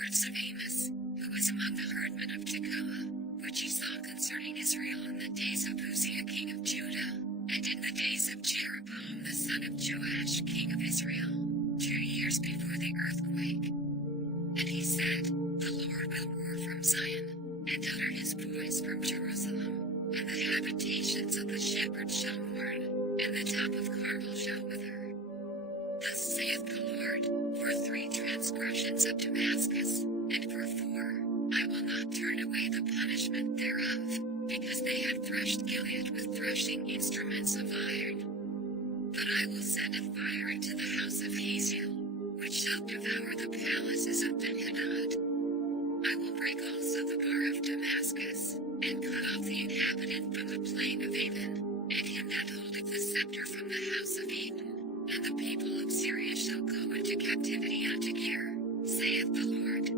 words of Amos, who was among the herdmen of Tekoa, which he saw concerning Israel in the days of Uzziah king of Judah, and in the days of Jeroboam the son of Joash king of Israel, 2 years before the earthquake. And he said, The Lord will roar from Zion, and utter his voice from Jerusalem, and the habitations of the shepherds shall mourn, and the top of Carmel shall wither. Thus saith the Lord, for 3 transgressions of Damascus, and for 4, I will not turn away the punishment thereof, because they have threshed Gilead with threshing instruments of iron. But I will send a fire into the house of Hazael, which shall devour the palaces of Ben-Hadad. I will break also the bar of Damascus, and cut off the inhabitant from the plain of Avon, and him that holdeth the scepter from the house of Eden. And the people of Syria shall go into captivity unto Kir, saith the Lord.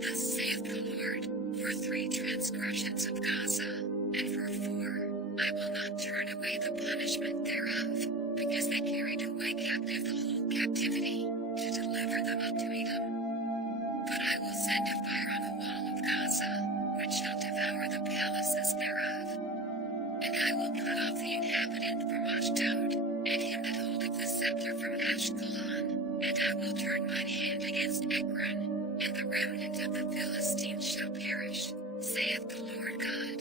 Thus saith the Lord, for 3 transgressions of Gaza, and for 4, I will not turn away the punishment thereof, because they carried away captive the whole captivity, to deliver them up to Edom. But I will send a fire on the wall of Gaza, which shall devour the palaces thereof. And I will cut off the inhabitant from Ashdod, and him that holdeth the scepter from Ashkelon, and I will turn mine hand against Ekron, and the remnant of the Philistines shall perish, saith the Lord God.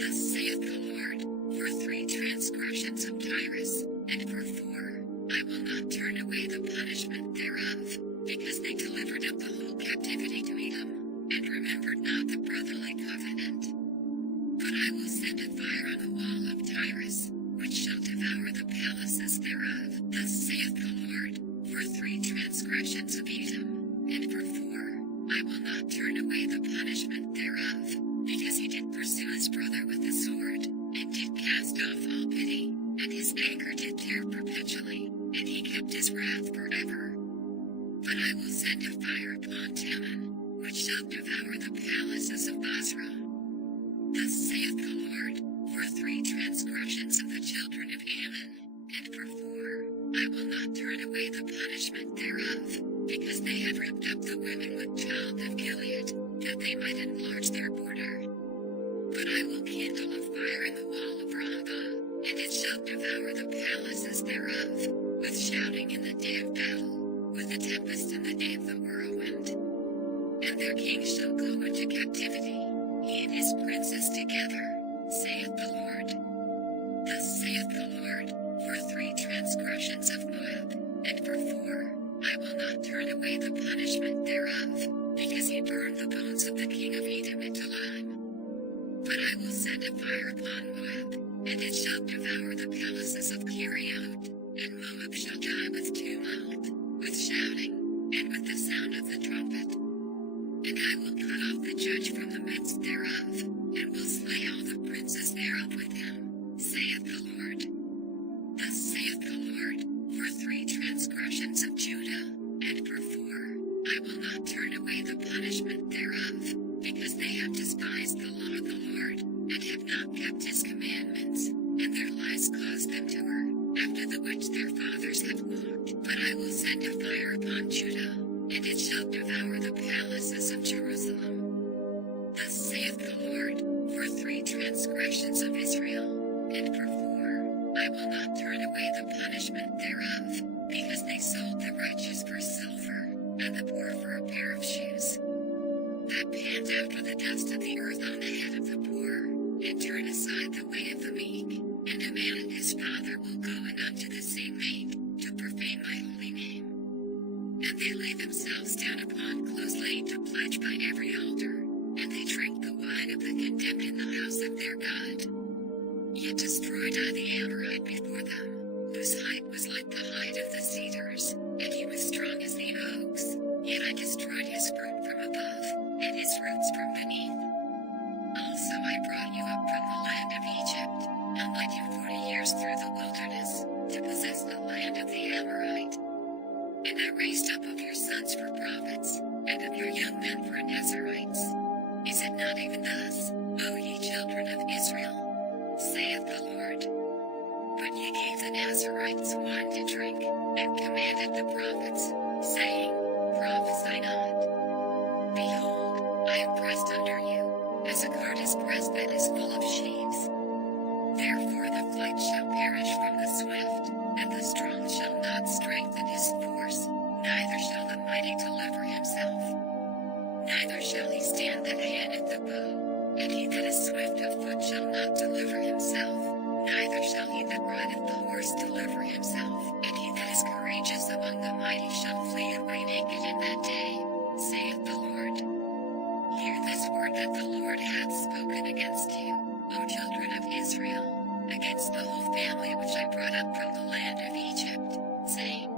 Thus saith the Lord, for 3 transgressions of Tyrus, and for 4, I will not turn away the punishment thereof, because they delivered up the whole captivity to Edom, and remembered not the brotherly covenant. But I will send a fire on the wall of Tyrus, which shall devour the palaces thereof. Thus saith the Lord, for 3 transgressions of Edom, and for 4, I will not turn away the punishment thereof, because he did pursue his brother with the sword, and did cast off all pity, and his anger did tear perpetually, and he kept his wrath forever. But I will send a fire upon Teman, which shall devour the palaces of Basra. Thus saith the Lord, for 3 transgressions of the children of Ammon, and for 4, I will not turn away the punishment thereof, because they have ripped up the women with child of Gilead, that they might enlarge their border. But I will kindle a fire in the wall of Rabbah, and it shall devour the palaces thereof, with shouting in the day of battle, with a tempest in the day of the whirlwind. And their king shall go into captivity, he and his princes together, saith the Lord. Thus saith the Lord, for 3 transgressions of Moab, and for 4, I will not turn away the punishment thereof, because he burned the bones of the king of Edom into lime. But I will send a fire upon Moab, and it shall devour the palaces of Kiriath, and Moab shall die with tumult, with shouting, and with the sound of the trumpet. And I will cut off the judge from the midst thereof, and will slay all the princes thereof with him, saith the Lord. Thus saith the Lord, for 3 transgressions of Judah, and for 4, I will not turn away the punishment thereof, because they have despised the law of the Lord, and have not kept his commandments, and their lies caused them to err, after the which their fathers have walked. But I will send a fire upon Judah, and it shall devour the palaces of Jerusalem. Thus saith the Lord, for 3 transgressions of Israel, and for 4, I will not turn away the punishment thereof, because they sold the righteous for silver, and the poor for a pair of shoes. That pant after the dust of the earth on the head of the poor, and turn aside the way of the meek, and a man and his father will go in unto the same make, to profane my holy name. And they lay themselves down upon clothes laid to pledge by every altar, and they drink the wine of the condemned in the house of their God. Yet destroyed I the Amorite before them, whose height was like the height of the cedars, and he was strong as the oaks. Yet I destroyed his fruit from above, and his roots from beneath. Also I brought you up from the land of Egypt, and led you 40 years through the wilderness, to possess the land of the Amorite. And I raised up of your sons for prophets, and of your young men for Nazarites. Is it not even thus, O ye children of Israel? Saith the Lord. But ye gave the Nazarites wine to drink, and commanded the prophets, saying, Prophesy not. deliver himself. Neither shall he stand that handeth the bow, and he that is swift of foot shall not deliver himself. Neither shall he that rideth the horse deliver himself, and he that is courageous among the mighty shall flee away naked in that day, saith the Lord. Hear this word that the Lord hath spoken against you, O children of Israel, against the whole family which I brought up from the land of Egypt, saying,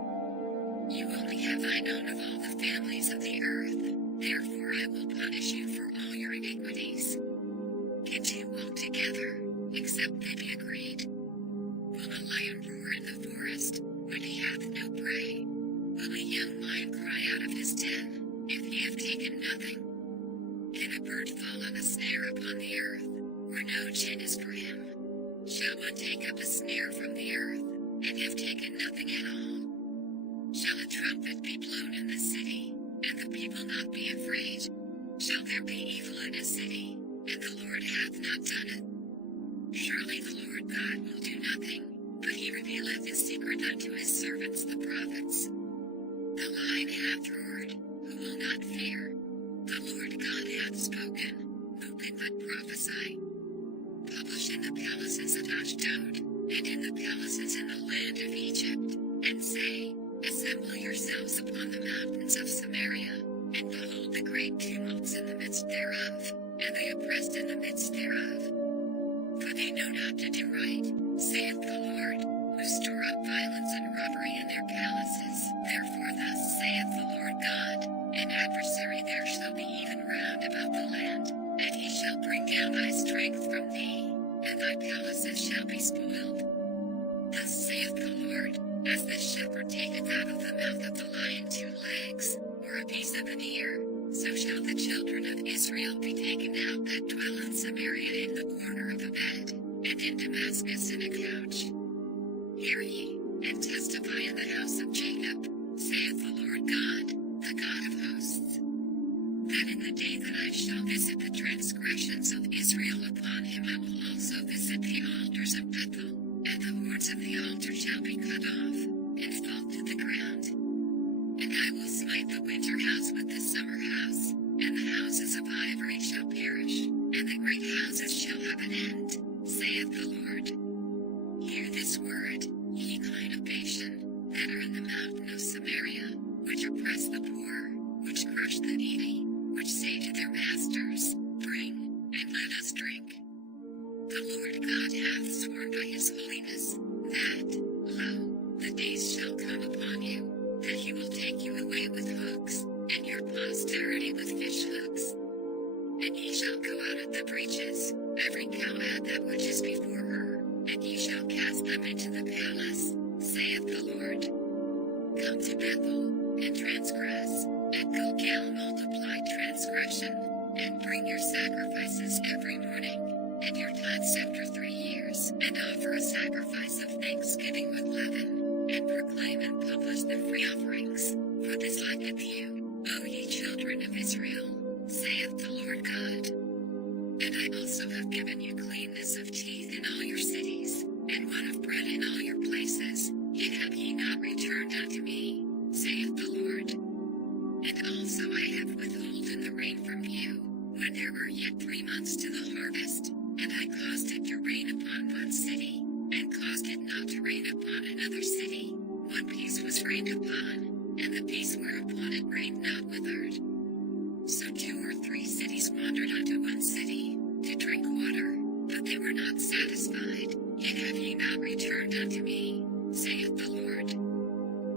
You only have I known of all the families of the earth, therefore I will punish you for all your iniquities. Can two walk together, except they be agreed? Will a lion roar in the forest, when he hath no prey? Will a young lion cry out of his den, if he have taken nothing? Can a bird fall on a snare upon the earth, where no gin is for him? Shall one take up a snare from the earth, and have taken nothing at all? Shall a trumpet be blown in the city, and the people not be afraid? Shall there be evil in a city, and the Lord hath not done it? Surely the Lord God will do nothing, but he revealeth his secret unto his servants the prophets. The lion hath roared, who will not fear? The Lord God hath spoken, who can but prophesy? Publish in the palaces of Ashdod, and in the palaces in the land of Egypt, and say, Assemble yourselves upon the mountains of Samaria, and behold the great tumults in the midst thereof, and the oppressed in the midst thereof. For they know not to do right, saith the Lord, who store up violence and robbery in their palaces. Therefore thus saith the Lord God, An adversary there shall be even round about the land, and he shall bring down thy strength from thee, and thy palaces shall be spoiled. Thus saith the Lord, As the shepherd taketh out of the mouth of the lion 2 legs, or a piece of an ear, so shall the children of Israel be taken out that dwell in Samaria in the corner of a bed, and in Damascus in a couch. Hear ye, and testify in the house of Jacob, saith the Lord God, the God of hosts, that in the day that I shall visit the transgressions of Israel upon him I will also visit the altars of Bethel, and the horns of the altar shall be cut off, and fall to the ground. And I will smite the winter house with the summer house, and the houses of ivory shall perish, and the great houses shall have an end, saith the Lord. Hear this word, ye kine of Bashan, that are in the mountain of Samaria, which oppress the poor, which crush the needy, which say to their masters, Bring, and let us drink. The Lord God hath sworn by his holiness, that, lo, the days shall come upon you, that he will take you away with hooks, and your posterity with fish hooks. And ye shall go out at the breaches, every cow at that which is before her, and ye shall cast them into the palace, saith the Lord. Come to Bethel, and transgress, at Gilgal multiply transgression, and bring your sacrifices every morning, and your tithes after 3 years, and offer a sacrifice of thanksgiving with leaven, and proclaim and publish the free offerings, for this liketh you, O ye children of Israel, saith the Lord God. And I also have given you cleanness of teeth in all your cities, and one of bread in all your places, yet have ye not returned unto me, saith the Lord. And also I have withholden the rain from you, when there were yet 3 months to the harvest, and I caused it to rain upon one city, and caused it not to rain upon another city. One piece was rained upon, and the piece whereupon it rained not withered. So 2 or 3 cities wandered unto one city, to drink water, but they were not satisfied, yet have ye not returned unto me, saith the Lord.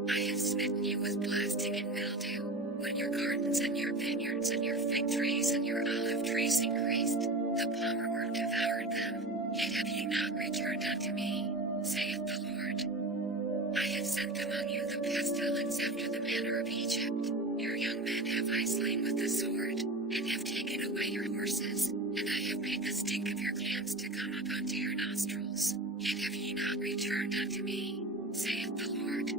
I have smitten you with blasting and mildew, when your gardens and your vineyards and your fig trees and your olive trees increased, the palmer worm devoured them, yet have ye not returned unto me, saith the Lord. I have sent among you the pestilence after the manner of Egypt. Your young men have I slain with the sword, and have taken away your horses, and I have made the stink of your camps to come up unto your nostrils, yet have ye not returned unto me, saith the Lord.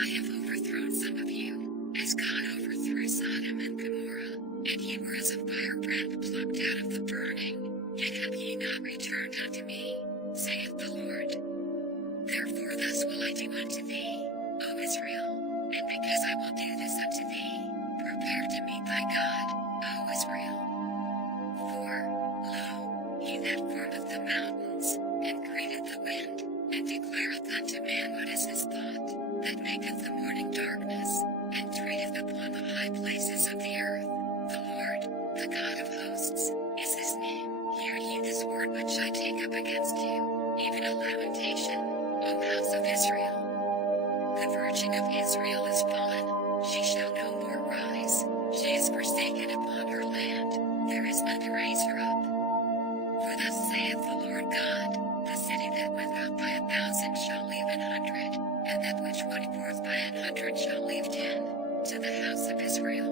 I have overthrown some of you, as God overthrew Sodom and Gomorrah, and ye were as a firebrand plucked out of the burning, yet have ye not returned unto me, saith the Lord. Therefore thus will I do unto thee, O Israel, and because I will do this unto thee, thy God, O Israel. For, lo, he that formeth the mountains, and createth the wind, and declareth unto man what is his thought, that maketh the morning darkness, and treadeth upon the high places of the earth. The Lord, the God of hosts, is his name. Hear ye this word which I take up against you, even a lamentation, O house of Israel. The Virgin of Israel is fallen, she shall no more rise, she is forsaken upon her land, there is none to raise her up. For thus saith the Lord God, the city that went out by 1,000 shall leave 100, and that which went forth by 100 shall leave 10, to the house of Israel.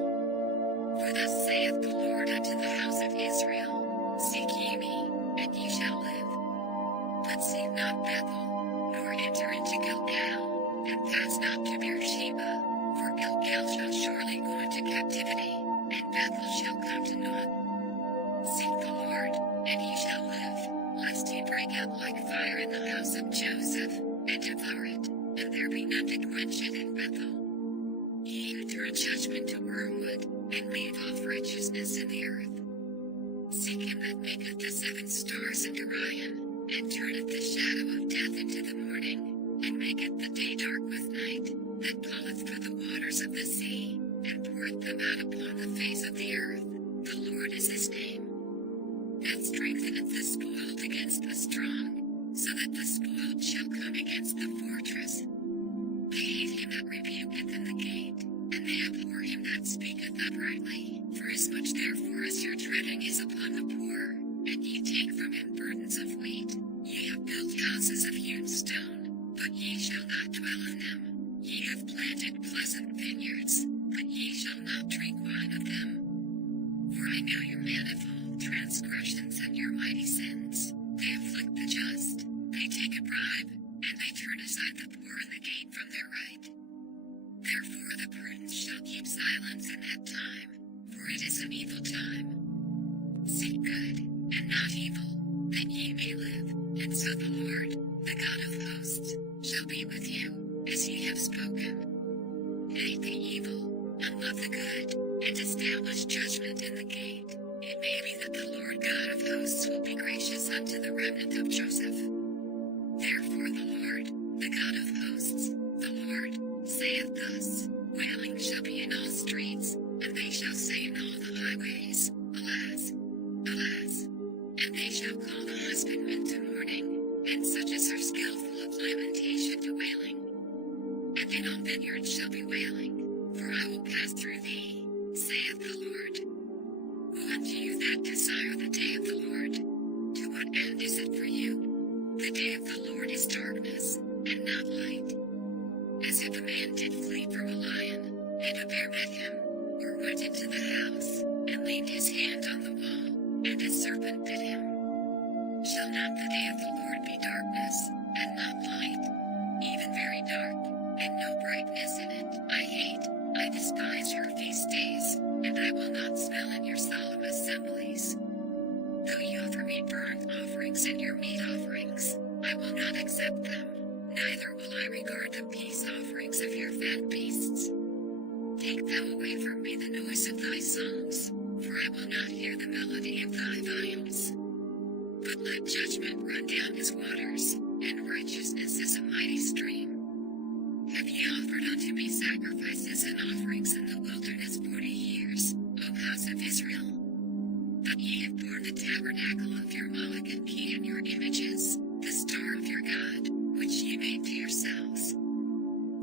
For thus saith the Lord unto the house of Israel, seek ye me, and ye shall live. But seek not Bethel, nor enter into Gilgal, and pass not to Beersheba, for Gilgal shall surely go into captivity, and Bethel shall come to naught. Seek the Lord, and ye shall live, lest he break out like fire in the house of Joseph, and devour it, and there be none to quench it in Bethel. Ye who turn judgment to wormwood, and leave off righteousness in the earth. Seek him that maketh the 7 stars in Orion, and turneth the shadow of death into the morning, and maketh the day dark with night, that calleth for the waters of the sea, and poureth them out upon the face of the earth. The Lord is his name. That strengtheneth the spoiled against the strong, so that the spoiled shall come against the fortress. They hate him that rebuketh in the gate, and they abhor him that speaketh uprightly. Forasmuch therefore as your treading is upon the poor, and ye take from him burdens of wheat, ye have built houses of hewn stone, but ye shall not dwell in them. Ye have planted pleasant vineyards, but ye shall not drink wine of them. For I know your manifold transgressions and your mighty sins. They afflict the just, they take a bribe, and they turn aside the poor in the gate from their right. Therefore the prudent shall keep silence in that time, for it is an evil time. Seek good, and not evil, that ye may live, and so the Lord, the God of hosts, shall be with you, as ye have spoken. Hate the evil, and love the good, and establish judgment in the gate. It may be that the Lord God of hosts will be gracious unto the remnant of Joseph. Therefore the Lord, the God of hosts, the Lord, saith thus, wailing shall be in all streets, and they shall say in all the highways, Alas, alas. And they shall call the husbandmen to mourning, and such as are skillful of lamentation to wailing. And in all vineyards shall be wailing, for I will pass through thee, saith the Lord. Woe unto you that desire the day of the Lord. To what end is it for you? The day of the Lord is darkness, and not light. As if a man did flee from a lion, and a bear met him, or went into the house, and laid his hand on the wall, and a serpent bit him. Shall not the day of the Lord be darkness, and not light, even very dark, and no brightness in it? I despise your feast days, and I will not smell in your solemn assemblies. Though you offer me burnt offerings and your meat offerings, I will not accept them, neither will I regard the peace offerings of your fat beasts. Take thou away from me the noise of thy songs, for I will not hear the melody of thy viols. But let judgment run down his waters, and righteousness as a mighty stream. Have ye offered unto me sacrifices and offerings in the wilderness 40 years, O house of Israel? But ye have borne the tabernacle of your Moloch and key and your images, the star of your God, which ye made to yourselves.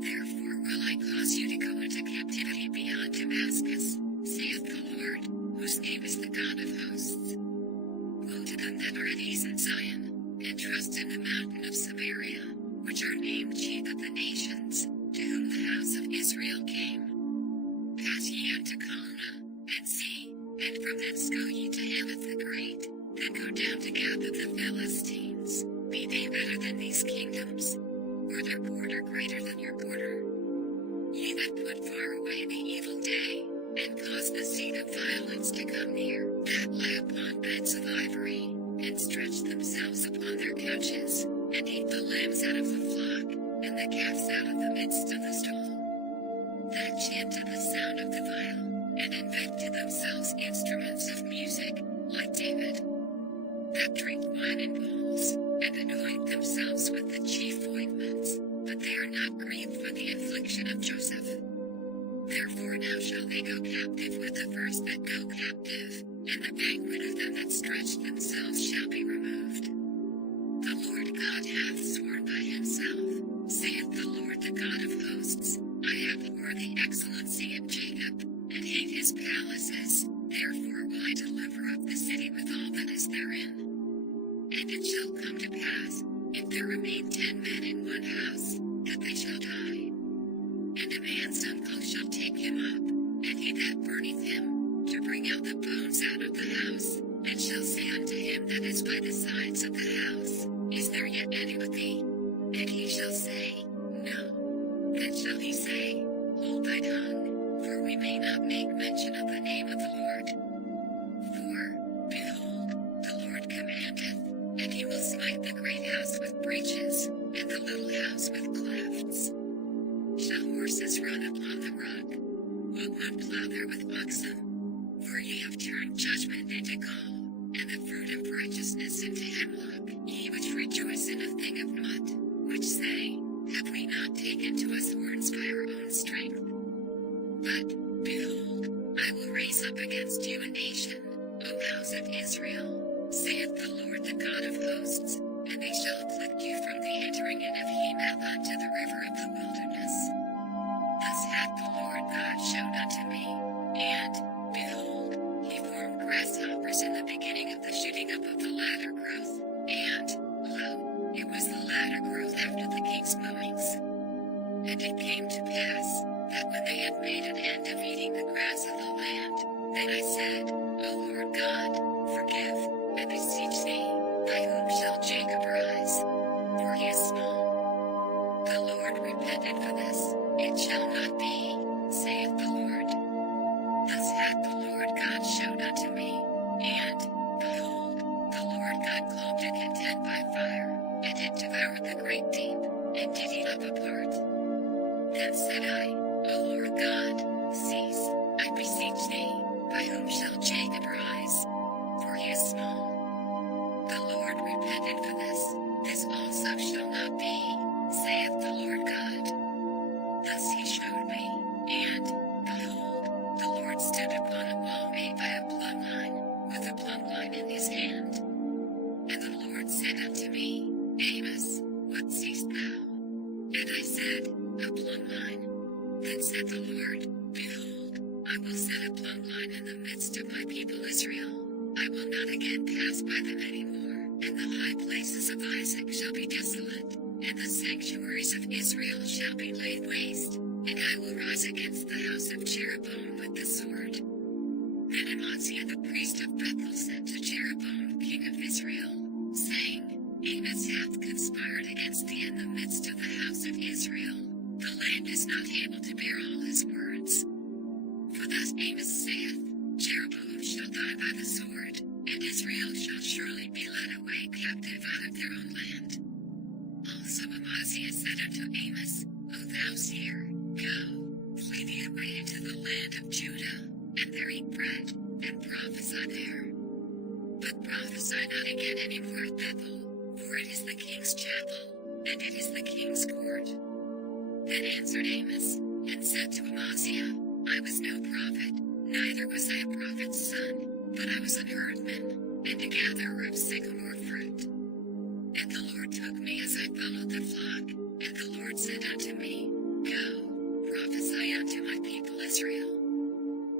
Therefore will I cause you to go into captivity beyond Damascus, saith the Lord, whose name is the God of hosts. Woe to them that are at ease in Zion, and trust in the mountain of Samaria, which are named chief of the nations, to whom the house of Israel came. Pass ye unto Calneh, and see, and from thence go ye to Hamath the great, then go down to Gath of the Philistines. Be they better than these kingdoms, or their border greater than your border? Ye that put far away the evil day, and cause the seed of violence to come near, that lie upon beds of ivory, and stretch themselves upon their couches, and eat the lambs out of the flock, and the calves out of the midst of the stall. That chant to the sound of the viol, and invect to themselves instruments of music, like David, that drink wine in bowls, and anoint themselves with the chief ointments, but they are not grieved for the affliction of Joseph. Therefore now shall they go captive with the first that go captive, and the banquet of them that stretch themselves shall be removed. The Lord God hath sworn by himself, saith the Lord the God of hosts, I abhor the excellency of Jacob, and hate his palaces, therefore will I deliver up the city with all that is therein. And it shall come to pass, if there remain 10 men in one house, that they shall die. And a man's uncle shall take him up, and he that burneth him, to bring out the bones out of the house, and shall say unto him that is by the sides of the house, Is there yet any with thee? And he shall say, No. Then shall he say, Hold thy tongue, for we may not make mention of the name of the Lord. For, behold, the Lord commandeth, and he will smite the great house with breaches, and the little house with clefts. Shall horses run upon the rock? Will one plow there with oxen? For ye have turned judgment into gall, and the fruit of righteousness into hemlock, ye which rejoice in a thing of naught, which say, Have we not taken to us horns by our own strength? But, behold, I will raise up against you a nation, O house of Israel, saith the Lord the God of hosts, and they shall afflict you from the entering in of Hemath unto the river of the wilderness. Thus hath the Lord God shown unto me, and, behold, he formed grasshoppers in the beginning of the shooting up of the latter growth, and, lo, it was the latter growth after the king's mowings. And it came to pass, that when they had made an end of eating the grass of the land, then I said, O Lord God, forgive, I beseech thee, by whom shall Jacob rise? For he is small. The Lord repented for this, it shall not be, saith the Lord. Thus hath the Lord God showed unto me, and, behold, the Lord God called to contend by fire, and it devoured the great deep, and did eat up a part. Then said I, O Lord God, cease, I beseech thee, by whom shall Jacob rise? For he is small. The Lord repented for this also shall not be, saith the Lord God. Thus he showed me, and, behold, the Lord stood upon a wall made by a plumb line, with a plumb line in his hand. And the Lord said unto me, Amos, what seest thou? And I said, A plumb line. Then said the Lord, Behold, I will set a plumb line in the midst of my people Israel. I will not again pass by them any more, and the high places of Isaac shall be desolate, and the sanctuaries of Israel shall be laid waste, and I will rise against the house of Jeroboam with the sword. Then Amaziah the priest of Bethel sent to Jeroboam king of Israel, saying, Amos hath conspired against thee in the midst of the house of Israel. The land is not able to bear all his words. For thus Amos saith, Jeroboam shall die by the sword, and Israel shall surely be led away captive out of their own land. Also Amaziah said unto Amos, O thou seer, go, flee thee away into the land of Judah, and there eat bread, and prophesy there. But prophesy not again any more at Bethel, for it is the king's chapel, and it is the king's court. Then answered Amos, and said to Amaziah, I was no prophet, neither was I a prophet's son, but I was an herdman, and a gatherer of sycamore fruit. And the Lord took me as I followed the flock, and the Lord said unto me, Go, prophesy unto my people Israel.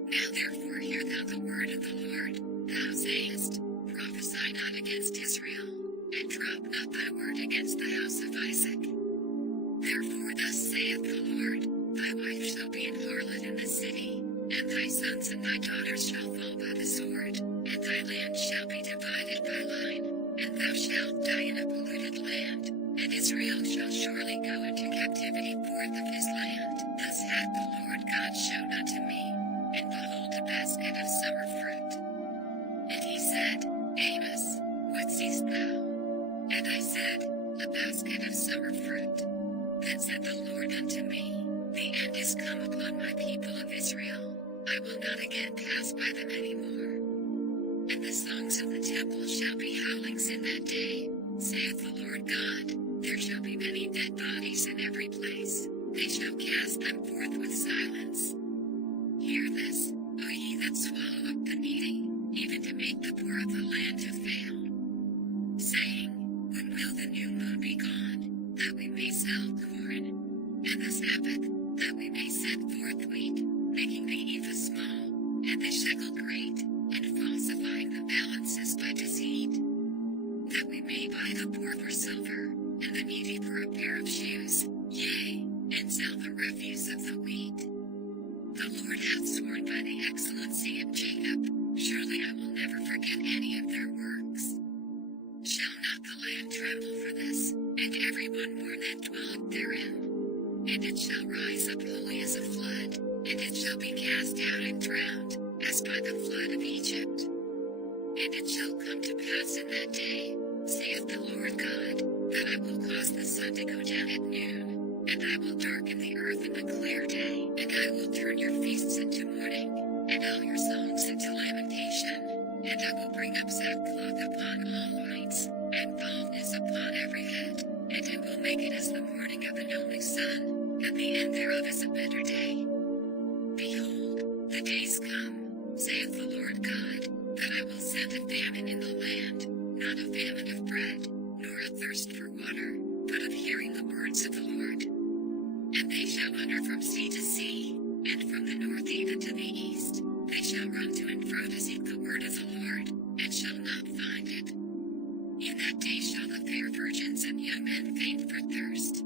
Now therefore hear thou the word of the Lord, thou sayest, Prophesy not against Israel, and drop not thy word against the house of Isaac. Therefore thus saith the Lord, Thy wife shall be an harlot in the city, and thy sons and thy daughters shall fall by the sword, and thy land shall be divided by line, and thou shalt die in a polluted land, and Israel shall surely go into captivity forth of his land. Thus hath the Lord God shown unto me, and behold a basket of summer fruit. And he said, Amos, what seest thou? And I said, A basket of summer fruit. Then said the Lord unto me, The end is come upon my people of Israel. I will not again pass by them anymore. And the songs of the temple shall be howlings in that day, saith the Lord God. There shall be many dead bodies in every place. They shall cast them forth with silence. Hear this, O ye that swallow up the needy, even to make the poor of the land to fail. Saying, when will the new moon be gone, that we may sell corn, and the Sabbath, that we may send forth wheat, making the ephah small, and the shekel great, and falsifying the balances by deceit, that we may buy the poor for silver, and the needy for a pair of shoes, yea, and sell the refuse of the wheat. The Lord hath sworn by the excellency of Jacob, surely I will never forget any of their works. Shall not the land tremble for this, and every one born that dwelleth therein? And it shall rise up wholly as a flood, and it shall be cast out and drowned, as by the flood of Egypt. And it shall come to pass in that day, saith the Lord God, that I will cause the sun to go down at noon, and I will darken the earth in the clear day, and I will turn your feasts into mourning, and all your songs into lamentation, and I will bring up sackcloth upon all loins, and baldness upon every head, and I will make it as the morning of an only sun, and the end thereof is a better day. Behold, the days come, saith the Lord God, that I will send a famine in the land, not a famine of bread, nor a thirst for water, but of hearing the words of the Lord. And they shall wander from sea to sea, and from the north even to the east. They shall run to and fro to seek the word of the Lord, and shall not find it. In that day shall the fair virgins and young men faint for thirst.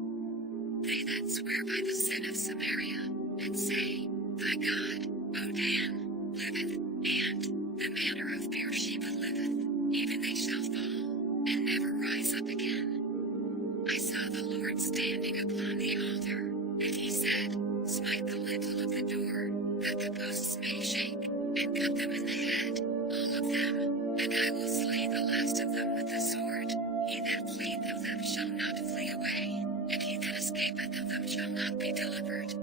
They that swear by the sin of Samaria, and say, thy God, O Dan, liveth, and the manner of Beersheba liveth, even they shall fall, and never rise up again. I saw the Lord standing upon the altar, and he said, smite the lintel of the door, that the posts may shake, and cut them in the head, all of them, and I will slay the last of them with the sword. He that fleeth of them shall not flee away, and he that escapeth of them shall not be delivered.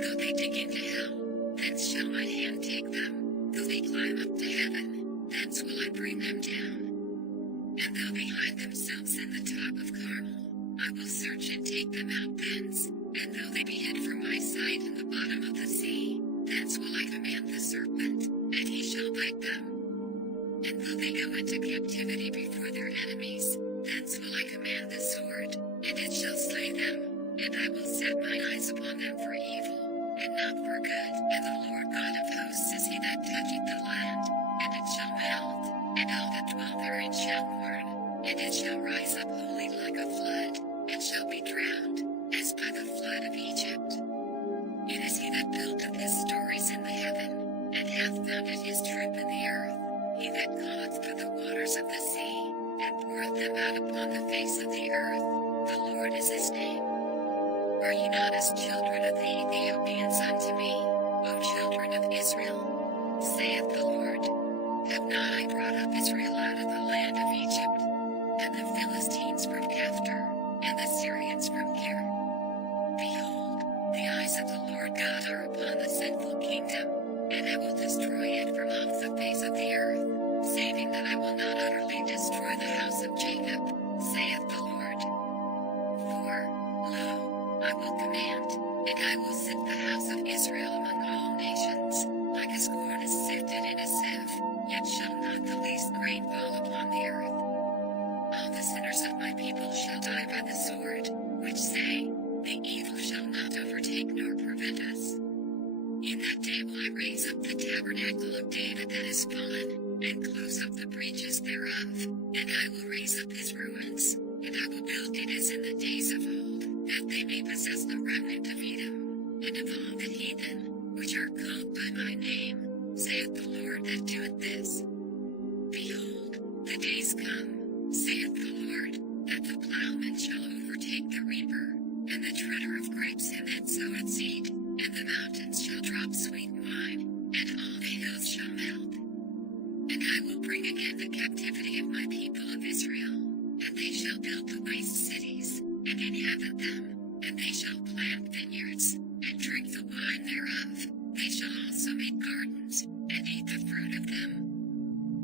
Though they dig into hell, thence shall my hand take them. Though they climb up to heaven, thence will I bring them down. And though they hide themselves in the top of Carmel, I will search and take them out thence. And though they be hid from my sight in the bottom of the sea, thence will I command the serpent, and he shall bite them. And though they go into captivity before their enemies, thence will I command the sword, and it shall slay them. And I will set mine eyes upon them for evil, and not for good. And the Lord God of hosts is he that toucheth the land, and it shall melt, and all that dwell therein shall mourn, and it shall rise up wholly like a flood, and shall be drowned, as by the flood of Egypt. It is he that buildeth his stories in the heaven, and hath founded his troop in the earth, he that calleth for the waters of the sea, and poureth them out upon the face of the earth. The Lord is his name. Are ye not as children of the Ethiopians unto me, O children of Israel? Saith the Lord. Have not I brought up Israel out of the land of Egypt, and the Philistines from Caphtor, and the Syrians from Kir? Behold, the eyes of the Lord God are upon the sinful kingdom, and I will destroy it from off the face of the earth, saving that I will not utterly destroy the house of Jacob, saith the Lord. For, lo, I will command, and I will sift the house of Israel among all nations, like as corn is sifted in a sieve, yet shall not the least grain fall upon the earth. All the sinners of my people shall die by the sword, which say, the evil shall not overtake nor prevent us. In that day will I raise up the tabernacle of David that is fallen, and close up the breaches thereof, and I will raise up his ruins, and I will build it as in the days of old, that they may possess the remnant of Edom, and of all the heathen, which are called by my name, saith the Lord that doeth this. Behold, the days come, saith the Lord, that the plowman shall overtake the reaper, and the treader of grapes him that soweth seed, and the mountains shall drop sweet wine, and all the hills shall melt. And I will bring again the captivity of my people of Israel, and they shall build the waste cities, and inhabit them, and they shall plant vineyards, and drink the wine thereof. They shall also make gardens, and eat the fruit of them.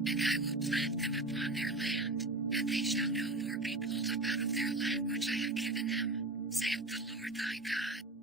And I will plant them upon their land, and they shall no more be pulled up out of their land which I have given them, saith the Lord thy God.